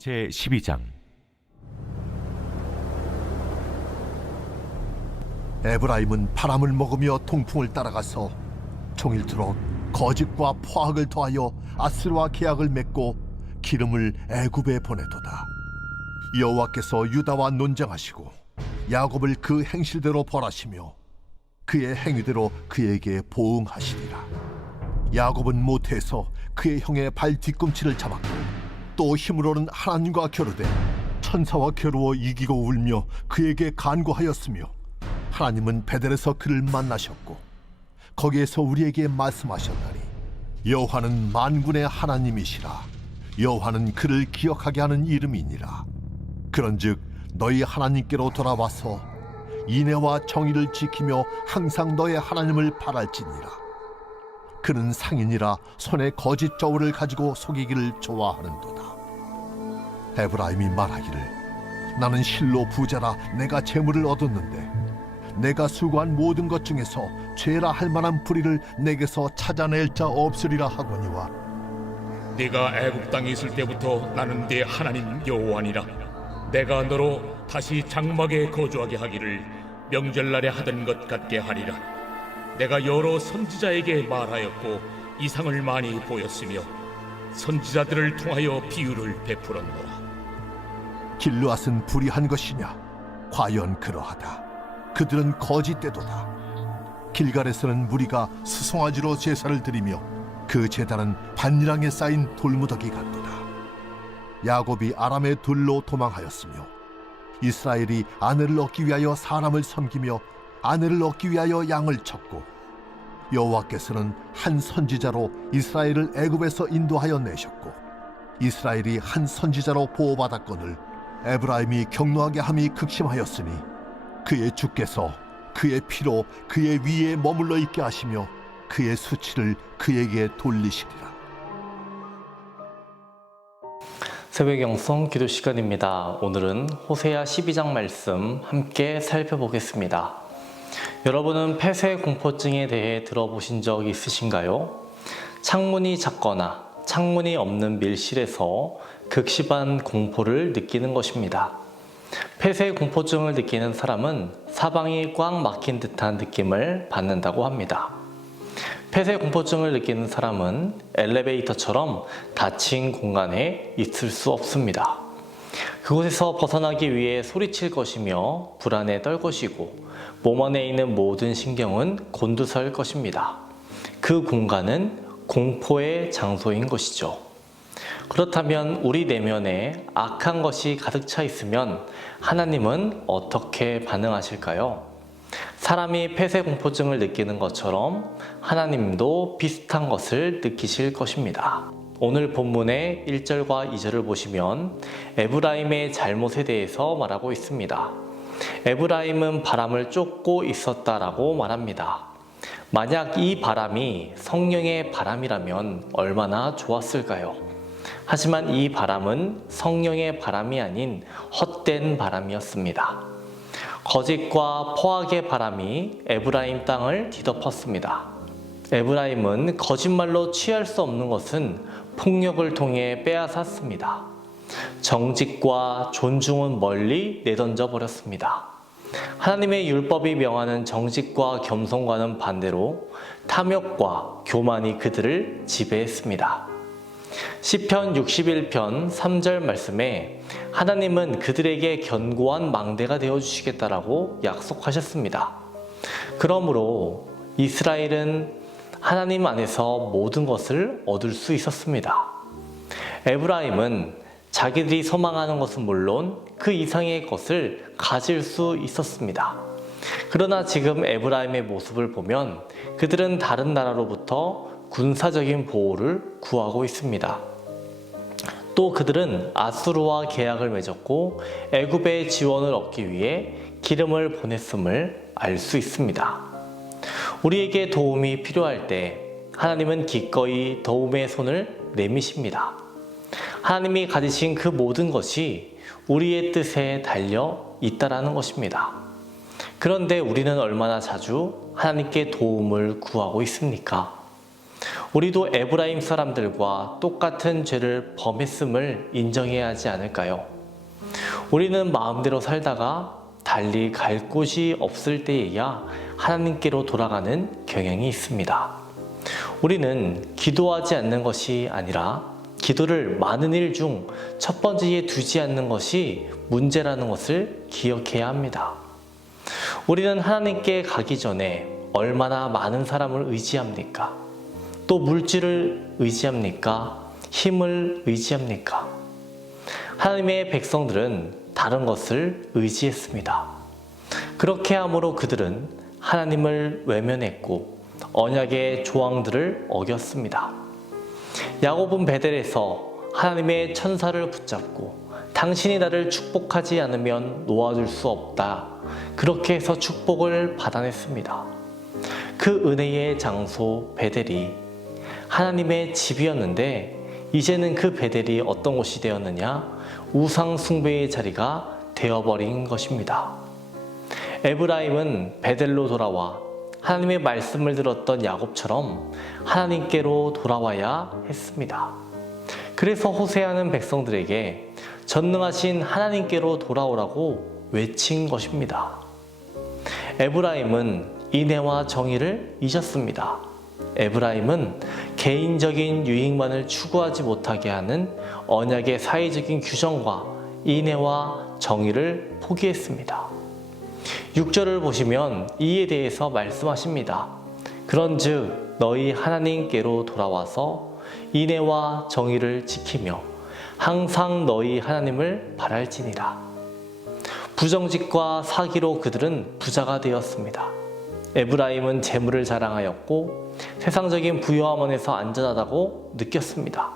제12장 에브라임은 바람을 먹으며 통풍을 따라가서 종일토록 거짓과 포악을 더하여 아스르와 계약을 맺고 기름을 애굽에 보내도다. 여호와께서 유다와 논쟁하시고 야곱을 그 행실대로 벌하시며 그의 행위대로 그에게 보응하시리라. 야곱은 모태에서 그의 형의 발 뒤꿈치를 잡았고 또 힘으로는 하나님과 겨루되 천사와 겨루어 이기고 울며 그에게 간구하였으며 하나님은 베델에서 그를 만나셨고 거기에서 우리에게 말씀하셨나니 여호와는 만군의 하나님이시라. 여호와는 그를 기억하게 하는 이름이니라. 그런즉 너희 하나님께로 돌아와서 인애와 정의를 지키며 항상 너의 하나님을 바랄지니라. 그는 상인이라 손에 거짓 저울을 가지고 속이기를 좋아하는도다. 에브라임이 말하기를 나는 실로 부자라 내가 재물을 얻었는데 내가 수고한 모든 것 중에서 죄라 할 만한 불의를 내게서 찾아낼 자 없으리라 하거니와 네가 애굽 땅에 있을 때부터 나는 네 하나님 여호와니라. 내가 너로 다시 장막에 거주하게 하기를 명절날에 하던 것 같게 하리라. 내가 여러 선지자에게 말하였고 이상을 많이 보였으며 선지자들을 통하여 비유를 베풀었노라. 길르앗은 불의한 것이냐? 과연 그러하다. 그들은 거짓되도다. 길갈에서는 무리가 수송아지로 제사를 드리며 그 제단은 반이랑에 쌓인 돌무더기 같도다. 야곱이 아람의 둘로 도망하였으며 이스라엘이 아내를 얻기 위하여 사람을 섬기며 아내를 얻기 위하여 양을 쳤고 여호와께서는 한 선지자로 이스라엘을 애굽에서 인도하여 내셨고 이스라엘이 한 선지자로 보호받았거늘 에브라임이 경노하게 함이 극심하였으니 그의 주께서 그의 피로 그의 위에 머물러 있게 하시며 그의 수치를 그에게 돌리시리라. 새벽 영성 기도 시간입니다. 오늘은 호세아 12장 말씀 함께 살펴보겠습니다. 여러분은 폐쇄 공포증에 대해 들어보신 적 있으신가요? 창문이 작거나 창문이 없는 밀실에서 극심한 공포를 느끼는 것입니다. 폐쇄 공포증을 느끼는 사람은 사방이 꽉 막힌 듯한 느낌을 받는다고 합니다. 폐쇄 공포증을 느끼는 사람은 엘리베이터처럼 닫힌 공간에 있을 수 없습니다. 그곳에서 벗어나기 위해 소리칠 것이며 불안에 떨 것이고 몸 안에 있는 모든 신경은 곤두설 것입니다. 그 공간은 공포의 장소인 것이죠. 그렇다면 우리 내면에 악한 것이 가득 차 있으면 하나님은 어떻게 반응하실까요? 사람이 폐쇄 공포증을 느끼는 것처럼 하나님도 비슷한 것을 느끼실 것입니다. 오늘 본문의 1절과 2절을 보시면 에브라임의 잘못에 대해서 말하고 있습니다. 에브라임은 바람을 쫓고 있었다라고 말합니다. 만약 이 바람이 성령의 바람이라면 얼마나 좋았을까요? 하지만 이 바람은 성령의 바람이 아닌 헛된 바람이었습니다. 거짓과 포악의 바람이 에브라임 땅을 뒤덮었습니다. 에브라임은 거짓말로 취할 수 없는 것은 폭력을 통해 빼앗았습니다. 정직과 존중은 멀리 내던져 버렸습니다. 하나님의 율법이 명하는 정직과 겸손과는 반대로 탐욕과 교만이 그들을 지배했습니다. 시편 61편 3절 말씀에 하나님은 그들에게 견고한 망대가 되어주시겠다라고 약속하셨습니다. 그러므로 이스라엘은 하나님 안에서 모든 것을 얻을 수 있었습니다. 에브라임은 자기들이 소망하는 것은 물론 그 이상의 것을 가질 수 있었습니다. 그러나 지금 에브라임의 모습을 보면 그들은 다른 나라로부터 군사적인 보호를 구하고 있습니다. 또 그들은 아수르와 계약을 맺었고 애굽의 지원을 얻기 위해 기름을 보냈음을 알 수 있습니다. 우리에게 도움이 필요할 때 하나님은 기꺼이 도움의 손을 내미십니다. 하나님이 가지신 그 모든 것이 우리의 뜻에 달려 있다라는 것입니다. 그런데 우리는 얼마나 자주 하나님께 도움을 구하고 있습니까? 우리도 에브라임 사람들과 똑같은 죄를 범했음을 인정해야 하지 않을까요? 우리는 마음대로 살다가 달리 갈 곳이 없을 때에야 하나님께로 돌아가는 경향이 있습니다. 우리는 기도하지 않는 것이 아니라 기도를 많은 일 중 첫 번째에 두지 않는 것이 문제라는 것을 기억해야 합니다. 우리는 하나님께 가기 전에 얼마나 많은 사람을 의지합니까? 또 물질을 의지합니까? 힘을 의지합니까? 하나님의 백성들은 다른 것을 의지했습니다. 그렇게 함으로 그들은 하나님을 외면했고 언약의 조항들을 어겼습니다. 야곱은 베델에서 하나님의 천사를 붙잡고 당신이 나를 축복하지 않으면 놓아줄 수 없다. 그렇게 해서 축복을 받아냈습니다. 그 은혜의 장소 베델이 하나님의 집이었는데 이제는 그 베델이 어떤 곳이 되었느냐? 우상 숭배의 자리가 되어버린 것입니다. 에브라임은 베델로 돌아와 하나님의 말씀을 들었던 야곱처럼 하나님께로 돌아와야 했습니다. 그래서 호세아는 백성들에게 전능하신 하나님께로 돌아오라고 외친 것입니다. 에브라임은 인애와 정의를 잊었습니다. 에브라임은 개인적인 유익만을 추구하지 못하게 하는 언약의 사회적인 규정과 인애와 정의를 포기했습니다. 6절을 보시면 이에 대해서 말씀하십니다. 그런즉 너희 하나님께로 돌아와서 인애와 정의를 지키며 항상 너희 하나님을 바랄지니라. 부정직과 사기로 그들은 부자가 되었습니다. 에브라임은 재물을 자랑하였고 세상적인 부유함원에서 안전하다고 느꼈습니다.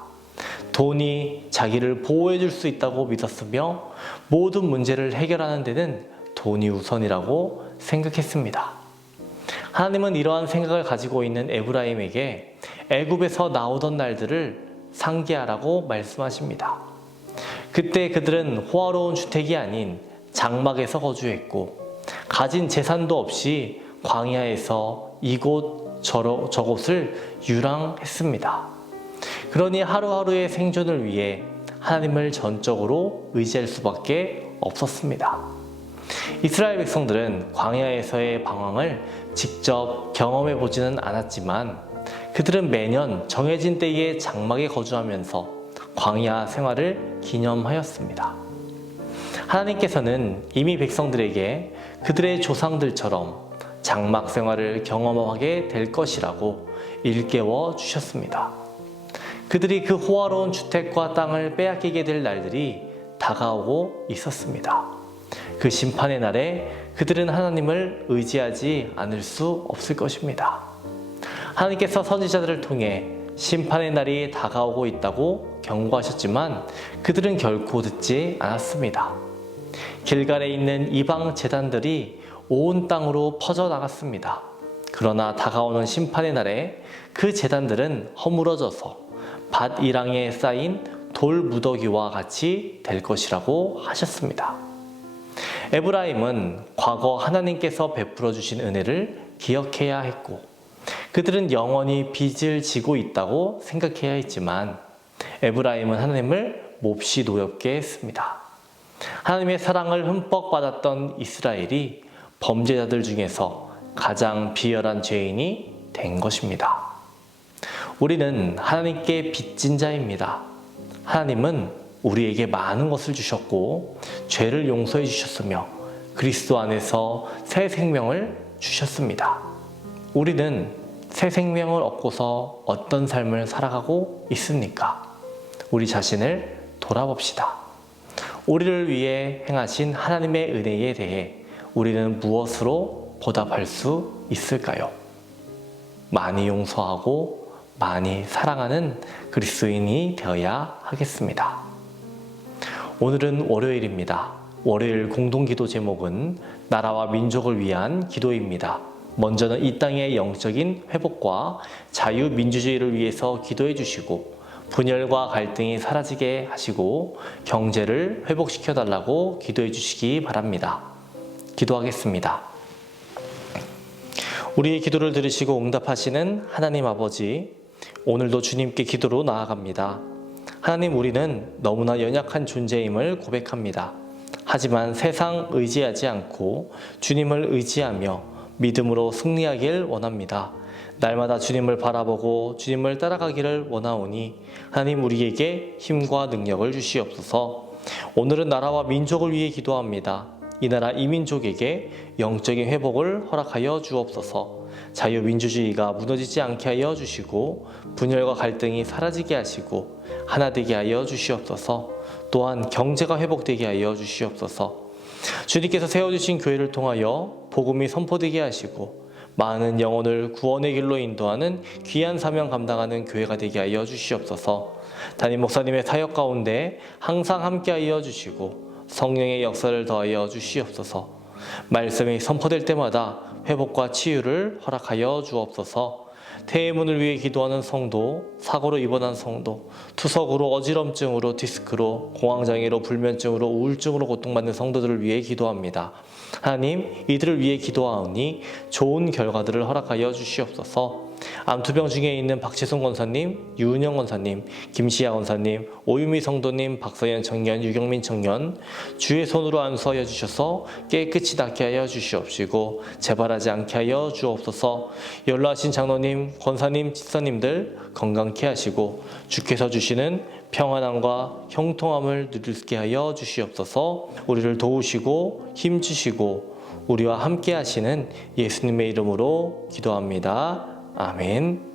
돈이 자기를 보호해 줄 수 있다고 믿었으며 모든 문제를 해결하는 데는 돈이 우선이라고 생각했습니다. 하나님은 이러한 생각을 가지고 있는 에브라임에게 애굽에서 나오던 날들을 상기하라고 말씀하십니다. 그때 그들은 호화로운 주택이 아닌 장막에서 거주했고 가진 재산도 없이 광야에서 이곳 저곳을 유랑했습니다. 그러니 하루하루의 생존을 위해 하나님을 전적으로 의지할 수밖에 없었습니다. 이스라엘 백성들은 광야에서의 방황을 직접 경험해 보지는 않았지만 그들은 매년 정해진 때에 장막에 거주하면서 광야 생활을 기념하였습니다. 하나님께서는 이미 백성들에게 그들의 조상들처럼 장막 생활을 경험하게 될 것이라고 일깨워 주셨습니다. 그들이 그 호화로운 주택과 땅을 빼앗기게 될 날들이 다가오고 있었습니다. 그 심판의 날에 그들은 하나님을 의지하지 않을 수 없을 것입니다. 하나님께서 선지자들을 통해 심판의 날이 다가오고 있다고 경고하셨지만 그들은 결코 듣지 않았습니다. 길갈에 있는 이방 제단들이 온 땅으로 퍼져나갔습니다. 그러나 다가오는 심판의 날에 그 제단들은 허물어져서 밭 이랑에 쌓인 돌 무더기와 같이 될 것이라고 하셨습니다. 에브라임은 과거 하나님께서 베풀어 주신 은혜를 기억해야 했고 그들은 영원히 빚을 지고 있다고 생각해야 했지만 에브라임은 하나님을 몹시 노엽게 했습니다. 하나님의 사랑을 흠뻑 받았던 이스라엘이 범죄자들 중에서 가장 비열한 죄인이 된 것입니다. 우리는 하나님께 빚진 자입니다. 하나님은 우리에게 많은 것을 주셨고 죄를 용서해 주셨으며 그리스도 안에서 새 생명을 주셨습니다. 우리는 새 생명을 얻고서 어떤 삶을 살아가고 있습니까? 우리 자신을 돌아봅시다. 우리를 위해 행하신 하나님의 은혜에 대해 우리는 무엇으로 보답할 수 있을까요? 많이 용서하고 많이 사랑하는 그리스도인이 되어야 하겠습니다. 오늘은 월요일입니다. 월요일 공동기도 제목은 나라와 민족을 위한 기도입니다. 먼저는 이 땅의 영적인 회복과 자유민주주의를 위해서 기도해 주시고 분열과 갈등이 사라지게 하시고 경제를 회복시켜 달라고 기도해 주시기 바랍니다. 기도하겠습니다. 우리의 기도를 들으시고 응답하시는 하나님 아버지, 오늘도 주님께 기도로 나아갑니다. 하나님, 우리는 너무나 연약한 존재임을 고백합니다. 하지만 세상 의지하지 않고 주님을 의지하며 믿음으로 승리하길 원합니다. 날마다 주님을 바라보고 주님을 따라가기를 원하오니 하나님, 우리에게 힘과 능력을 주시옵소서. 오늘은 나라와 민족을 위해 기도합니다. 이 나라 이 민족에게 영적인 회복을 허락하여 주옵소서. 자유민주주의가 무너지지 않게 하여 주시고 분열과 갈등이 사라지게 하시고 하나 되게 하여 주시옵소서. 또한 경제가 회복되게 하여 주시옵소서. 주님께서 세워주신 교회를 통하여 복음이 선포되게 하시고 많은 영혼을 구원의 길로 인도하는 귀한 사명 감당하는 교회가 되게 하여 주시옵소서. 담임 목사님의 사역 가운데 항상 함께하여 주시고 성령의 역사를 더하여 주시옵소서. 말씀이 선포될 때마다 회복과 치유를 허락하여 주옵소서. 태의문을 위해 기도하는 성도, 사고로 입원한 성도, 투석으로 어지럼증으로 디스크로, 공황장애로 불면증으로 우울증으로 고통받는 성도들을 위해 기도합니다. 하나님, 이들을 위해 기도하오니 좋은 결과들을 허락하여 주시옵소서. 암투병 중에 있는 박채송 권사님, 유은영 권사님, 김시아 권사님, 오유미 성도님, 박서연 청년, 유경민 청년 주의 손으로 안수하여 주셔서 깨끗이 낫게 하여 주시옵시고 재발하지 않게 하여 주옵소서. 연로하신 장로님, 권사님, 집사님들 건강케 하시고 주께서 주시는 평안함과 형통함을 누리게 하여 주시옵소서. 우리를 도우시고 힘주시고 우리와 함께 하시는 예수님의 이름으로 기도합니다. 아멘.